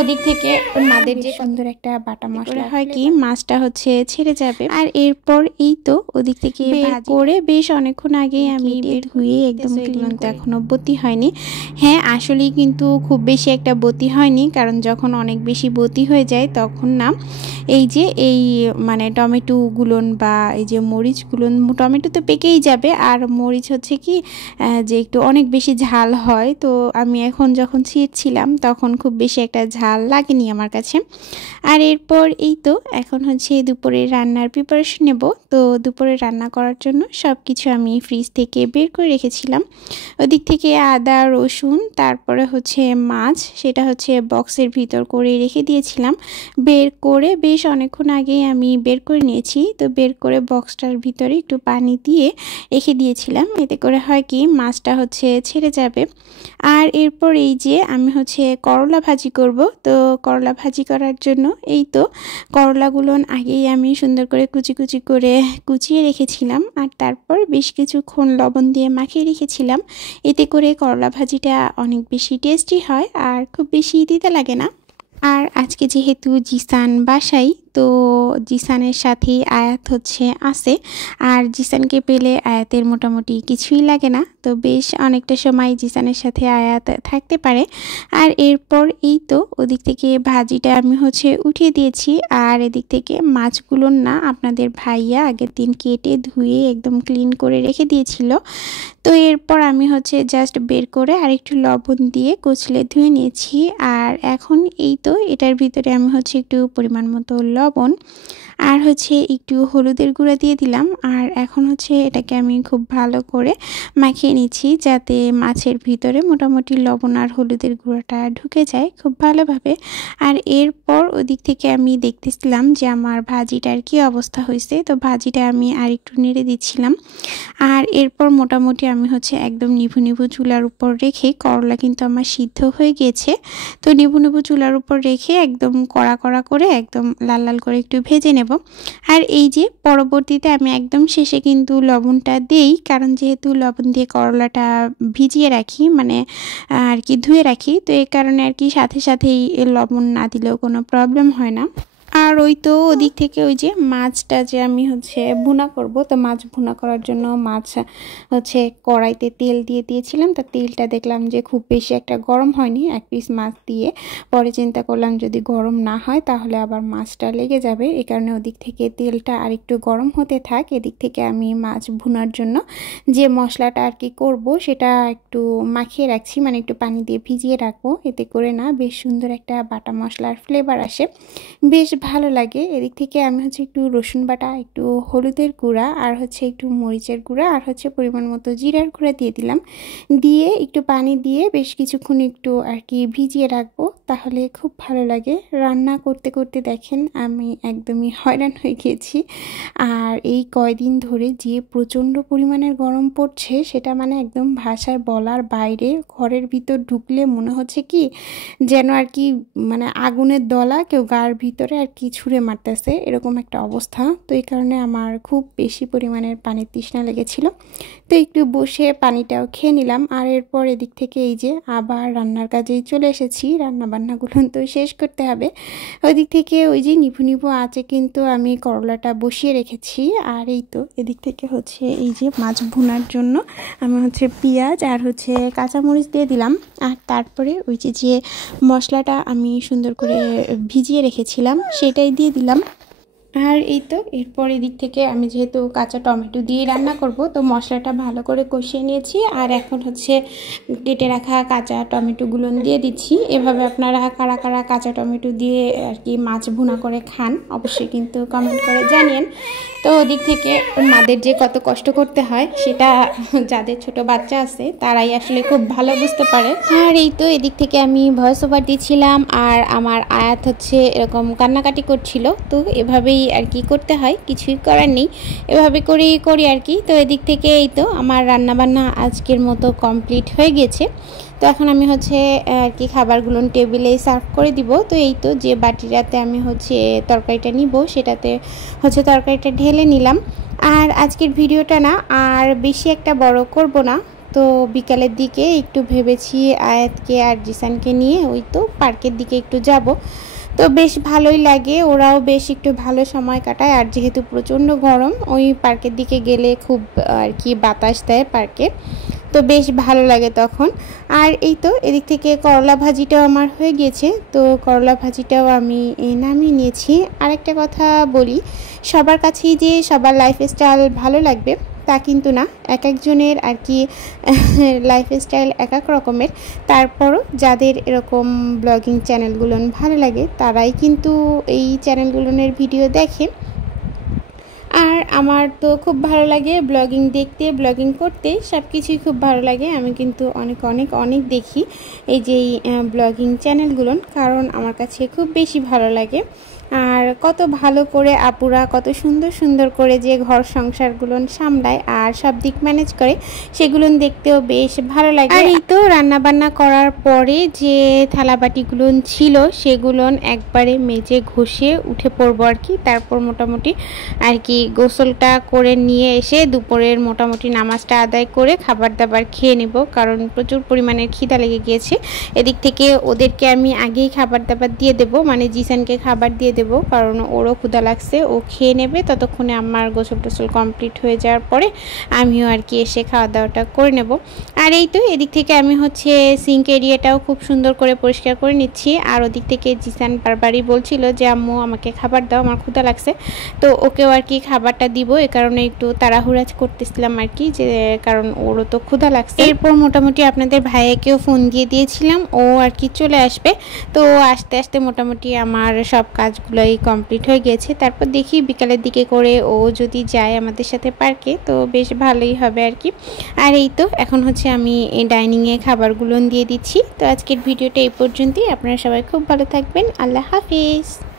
ওদিক থেকে মাদের যে সুন্দর একটা বাটা মশলা হয় কি মাছটা হচ্ছে ছেড়ে যাবে। আর এরপর এই তো ওদিক থেকে করে বেশ অনেকক্ষণ আগেই আমি ধুয়ে একদম ক্লিন, তো এখনো বতি হয়নি। হ্যাঁ আসলেই কিন্তু খুব বেশি একটা বতি হয়নি, কারণ যখন অনেক বেশি বতি হয়ে যায় তখন না এই যে মানে টমেটোগুলোন বা এই যে মরিচগুলোন, টমেটো তো পেকেই যাবে আর মরিচ হচ্ছে কি যে একটু অনেক বেশি ঝাল হয়। তো আমি এখন যখন ছিঁড়ছিলাম তখন খুব বেশি একটা ঝাল লাগেনি আমার কাছে। আর এরপর এই তো এখন হচ্ছে দুপুরে রান্নার প্রিপারেশন নেব। তো দুপুরে রান্না করার জন্য সব কিছু আমি ফ্রিজ থেকে বের করে রেখেছিলাম। ওদিক থেকে আদা রসুন, তারপরে হচ্ছে মাছ, সেটা হচ্ছে বক্সের ভিতর করে রেখে দিয়েছিলাম। বের করে বেশ অনেকক্ষণ আগেই আমি বের করে নিয়েছি। তো বের করে বক্সটার ভিতরে একটু পানি দিয়ে রেখে দিয়েছিলাম, এতে করে হয় কি মাছটা হচ্ছে ছেড়ে যাবে। আর এরপর এই যে আমি হচ্ছে করলা ভাজি করব। তো করলা ভাজি করার জন্য এই তো করলাগুলো আগেই আমি সুন্দর করে কুচি কুচি করে কুচিয়ে রেখেছিলাম, আর তারপর বেশ কিছুক্ষণ লবণ দিয়ে মাখিয়ে রেখেছিলাম। এতে করে করলা ভাজিটা অনেক বেশি টেস্টি হয় আর খুব বেশি দিতে লাগে না। আর আজকে যেহেতু জিসান বাসায়, তো জিসানের সাথেই আয়াত হচ্ছে আছে, আর জিসানকে পেলে আয়াতের মোটামুটি কিছুই লাগে না। তো বেশ অনেকটা সময় জিসানের সাথে আয়াত থাকতে পারে। আর এরপর এই তো ওদিক থেকে ভাজিটা আমি হচ্ছে উঠিয়ে দিয়েছি। আর এদিক থেকে মাছগুলো না আপনাদের ভাইয়া আগের দিন কেটে ধুয়ে একদম ক্লিন করে রেখে দিয়েছিল। তো এরপর আমি হচ্ছে জাস্ট বের করে আরেকটু লবণ দিয়ে কচলে ধুয়ে নিয়েছি। আর এখন এই তো এটার ভিতরে আমি হচ্ছে একটু পরিমাণ মতো লবণ আর হচ্ছে একটু হলুদের গুঁড়া দিয়ে দিলাম। আর এখন হচ্ছে এটাকে আমি খুব ভালো করে মাখিয়ে নিচ্ছি, যাতে মাছের ভিতরে মোটামুটি লবণ আর হলুদের গুঁড়াটা ঢুকে যায় খুব ভালোভাবে। আর এরপর ওদিক থেকে আমি দেখতেছিলাম যে আমার ভাজিটার কি অবস্থা হয়েছে। তো ভাজিটা আমি আর একটু নেড়ে দিচ্ছিলাম। আর এরপর মোটামুটি আমি হচ্ছে একদম নিভু নিভু চুলার উপর রেখে, করলা কিন্তু আমার সিদ্ধ হয়ে গিয়েছে, তো নিভু নিভু চুলার উপর রেখে একদম কড়া কড়া করে একদম লাল লাল করে একটু ভেজে নেব। আর এই যে পরবর্তীতে আমি একদম শেষে কিন্তু লবণটা দেই, কারণ যেহেতু লবণ দিয়ে করলাটা ভিজিয়ে রাখি, মানে আর কি ধুয়ে রাখি, তো এই কারণে আর কি সাথে সাথেই লবণ না দিলেও কোনো প্রবলেম হয় না। আর ওই তো ওদিক থেকে ওই যে মাছটা যে আমি হচ্ছে ভুনা করব, তো মাছ ভুনা করার জন্য মাছ হচ্ছে কড়াইতে তেল দিয়ে দিয়েছিলাম। তো তেলটা দেখলাম যে খুব বেশি একটা গরম হয়নি এক পিস মাছ দিয়ে। পরে চিন্তা করলাম যদি গরম না হয় তাহলে আবার মাছটা লেগে যাবে, এই কারণে ওদিক থেকে তেলটা আর একটু গরম হতে থাক। এদিক থেকে আমি মাছ ভুনার জন্য যে মশলাটা আর কি করব সেটা একটু মাখিয়ে রাখছি, মানে একটু পানি দিয়ে ভিজিয়ে রাখবো, এতে করে না বেশ সুন্দর একটা বাটা মশলার ফ্লেভার আসে, বেশ ভালো লাগে। এদিক থেকে আমি হচ্ছে একটু রসুন বাটা, একটু হলুদের গুঁড়া আর হচ্ছে একটু মরিচের গুঁড়া আর হচ্ছে পরিমাণ মতো জিরার গুঁড়া দিয়ে দিলাম। দিয়ে একটু পানি দিয়ে বেশ কিছুক্ষণ একটু আর কি ভিজিয়ে রাখবো, তাহলে খুব ভালো লাগে। রান্না করতে করতে দেখেন আমি একদমই হয়রান হয়ে গিয়েছি। আর এই কয়দিন ধরে যে প্রচণ্ড পরিমাণের গরম পড়ছে সেটা মানে একদম ভাষায় বলার বাইরে। ঘরের ভিতর ঢুকলে মনে হচ্ছে কি যেন আর কি মানে আগুনের দলা কেউ গার ভিতরে আর কি ছুঁড়ে মারতেছে, এরকম একটা অবস্থা। তো এই কারণে আমার খুব বেশি পরিমাণের পানির তৃষ্ণা লেগেছিল, তো একটু বসে পানিটাও খেয়ে নিলাম। আর এরপর এদিক থেকে এই যে আবার রান্নার কাজেই চলে এসেছি, রান্না বান্নাগুলো তো শেষ করতে হবে। ওইদিক থেকে ওই যে নিভু নিভু আঁচে কিন্তু আমি করলাটা বসিয়ে রেখেছি। আর এই তো এদিক থেকে হচ্ছে এই যে মাছ ভুনার জন্য আমি হচ্ছে পেঁয়াজ আর হচ্ছে কাঁচামরিচ দিয়ে দিলাম। আর তারপরে ওই যে মশলাটা আমি সুন্দর করে ভিজিয়ে রেখেছিলাম সেটাই দিয়ে দিলাম। আর এই তো এরপর এদিক থেকে আমি যেহেতু কাঁচা টমেটো দিয়ে রান্না করব, তো মশলাটা ভালো করে কষিয়ে নিয়েছি। আর এখন হচ্ছে কেটে রাখা কাঁচা টমেটোগুলো দিয়ে দিচ্ছি। এভাবে আপনারা কারা কারা কাঁচা টমেটো দিয়ে আর কি মাছ ভুনা করে খান অবশ্যই কিন্তু কমেন্ট করে জানিয়েন। তো ওদিক থেকে মাদের যে কত কষ্ট করতে হয় সেটা যাদের ছোট বাচ্চা আছে তারাই আসলে খুব ভালো বুঝতে পারে। আর এই তো এদিক থেকে আমি ভয়েস ওভার দিচ্ছিলাম, আর আমার আয়াত হচ্ছে এরকম কান্নাকাটি করছিল। তো এভাবেই আর কি করতে হয়, কিছুই করার নেই, এভাবে করেই করি আর কি। তো এদিক থেকে এই তো আমার রান্নাবান্না আজকের মতো কমপ্লিট হয়ে গেছে। তো এখন আমি হচ্ছে আর কি খাবারগুলো টেবিলেই সার্ভ করে দিব। তো এই তো যে বাটিটাতে আমি হচ্ছে তরকারিটা নিব সেটাতে হচ্ছে তরকারিটা ঢেলে নিলাম। আর আজকের ভিডিওটা না আর বেশি একটা বড় করব না, তো বিকালের দিকে একটু ভেবেছি আয়াতকে আর জিসানকে নিয়ে ওই তো পার্কের দিকে একটু যাব। তো বেশ ভালোই লাগে, ওরাও বেশ একটু ভালো সময় কাটায়। আর যেহেতু প্রচণ্ড গরম, ওই পার্কের দিকে গেলে খুব আর কি বাতাস দেয় পার্কে, তো বেশ ভালো লাগে তখন। আর এই তো এদিক থেকে করলা ভাজিটাও আমার হয়ে গেছে, তো করলা ভাজিটাও আমি নামিয়ে নিয়েছি। আরেকটা কথা বলি, সবার কাছেই যে সবার লাইফস্টাইল ভালো লাগবে তা কিন্তু না, এক একজনের আর কি লাইফস্টাইল এক এক রকমের। তারপরও যাদের এরকম ব্লগিং চ্যানেলগুলো ভালো লাগে তারাই কিন্তু এই চ্যানেলগুলোর ভিডিও দেখে। আর আমার তো খুব ভালো লাগে ব্লগিং দেখতে, ব্লগিং করতে, সব কিছুই খুব ভালো লাগে। আমি কিন্তু অনেক অনেক অনেক দেখি এই যে ব্লগিং চ্যানেলগুলো, কারণ আমার কাছে খুব বেশি ভালো লাগে। আর কত ভালো করে আপুরা কত সুন্দর সুন্দর করে যে ঘর সংসারগুলো সামলায় আর সব দিক ম্যানেজ করে, সেগুলো দেখতেও বেশ ভালো লাগে। আর এই তো রান্নাবান্না করার পরে যে থালাবাটিগুলো ছিল সেগুলো একবারে মেজে ঘষে উঠে পড়বো আর কি। তারপর মোটামুটি আর কি গোসলটা করে নিয়ে এসে দুপুরের মোটামুটি নামাজটা আদায় করে খাবার দাবার খেয়ে নেব, কারণ প্রচুর পরিমাণের খিদা লেগে গিয়েছে। এদিক থেকে ওদেরকে আমি আগেই খাবার দাবার দিয়ে দেবো, মানে জিসানকে খাবার দিয়ে দেবো, কারণ ওরও ক্ষুধা লাগছে, ও খেয়ে নেবে। ততক্ষণে আমার গোসল টোসল কমপ্লিট হয়ে যাওয়ার পরে আমিও আর কি এসে খাওয়া দাওয়াটা করে নেব। আর এই তো এদিক থেকে আমি হচ্ছে সিঙ্ক এরিয়াটাও খুব সুন্দর করে পরিষ্কার করে নিচ্ছি। আর ওদিক থেকে জিসান বারবারই বলছিল যে আম্মু আমাকে খাবার দাও, আমার ক্ষুধা লাগছে। তো ওকেও আর কি খাবারটা দিব, এ কারণে একটু তাড়াহুড়া করতেছিলাম আর কি, যে কারণ ওরও তো ক্ষুধা লাগছে। এরপর মোটামুটি আপনাদের ভাইয়াকেও ফোন দিয়ে দিয়েছিলাম, ও আর কি চলে আসবে। তো আস্তে আস্তে মোটামুটি আমার সব কাজগুলোই কমপ্লিট হয়ে গেছে। তারপর দেখি বিকালের দিকে করে ও যদি যায় আমাদের সাথে পার্কে, তো বেশ ভালোই হবে আর কি। আর এই তো এখন হচ্ছে আমি এই ডাইনিংয়ে খাবারগুলো দিয়ে দিচ্ছি। তো আজকের ভিডিওটা এই পর্যন্তই। আপনারা সবাই খুব ভালো থাকবেন। আল্লাহ হাফিজ।